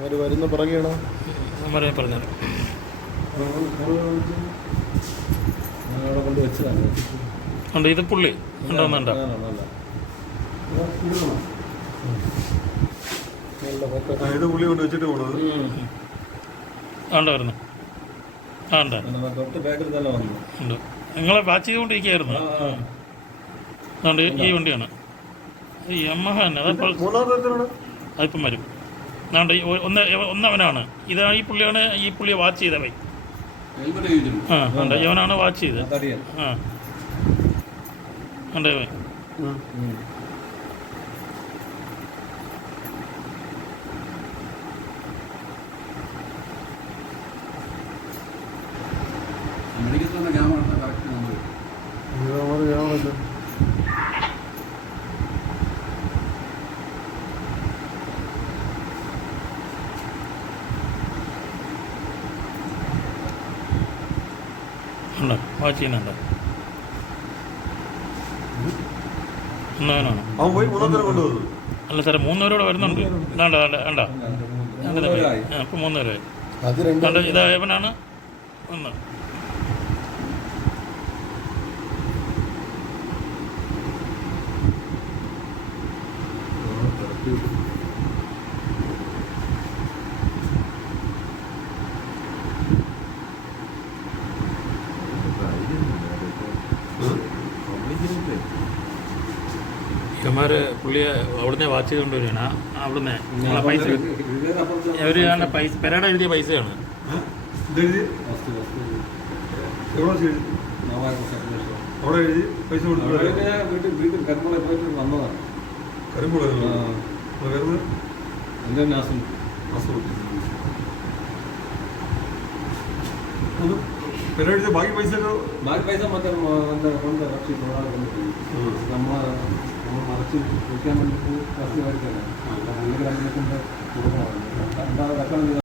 അവർ വരുന്ന പിറകെയാണോ പറഞ്ഞാൽ അവിടെ കൊണ്ട് വെച്ചതാണ്. ഉണ്ട് ഇത് പുള്ളി ഉണ്ടോന്നുണ്ട ഇത് പുള്ളി കൊണ്ട് വെച്ചിട്ട് പോണത് ആണ്ട വരുന്നു ആണ്ട തൊട്ട് ബാക്കിൽ തന്നെ വന്നു. ഉണ്ട് നിങ്ങളെ വാച്ച് ചെയ്തുകൊണ്ടിരിക്കുകയായിരുന്നു. അതുകൊണ്ട് ഈ വണ്ടിയാണ് ഈ യമഹ തന്നെ അതിപ്പം വരും. അതുകൊണ്ട് ഒന്നവനാണ് ഇതാണ് ഈ പുള്ളിയെ വാച്ച് ചെയ്ത വൈ ഉണ്ട് ഇവനാണ് വാച്ച് ചെയ്തത്. ഉണ്ട് ഉണ്ട് വാച്ച് ചെയ്യുന്നുണ്ട്. ഒന്നവനാണ് അല്ല സാറേ 3 പേരോടെ വരുന്നുണ്ട്. ഇതാണ്ട ഇപ്പം 3 പേരായി. ഇതാ ഇവനാണ് ഒന്ന് ഇവന്മാര് പുള്ളിയെ അവിടുന്ന് വാച്ച് ചെയ്തുകൊണ്ട് വരികയാണ്. അവിടുന്ന് പൈസ അവര് പൈസ പെരയുടെ എഴുതിയ പൈസയാണ്. ബാക്കി പൈസ മറ്റേ നമ്മൾ മറച്ച് വയ്ക്കാൻ വേണ്ടിയിട്ട് കർഷകർക്കാണ്. 2 ലക്ഷത്തിൻ്റെ കൊടുക്കണം.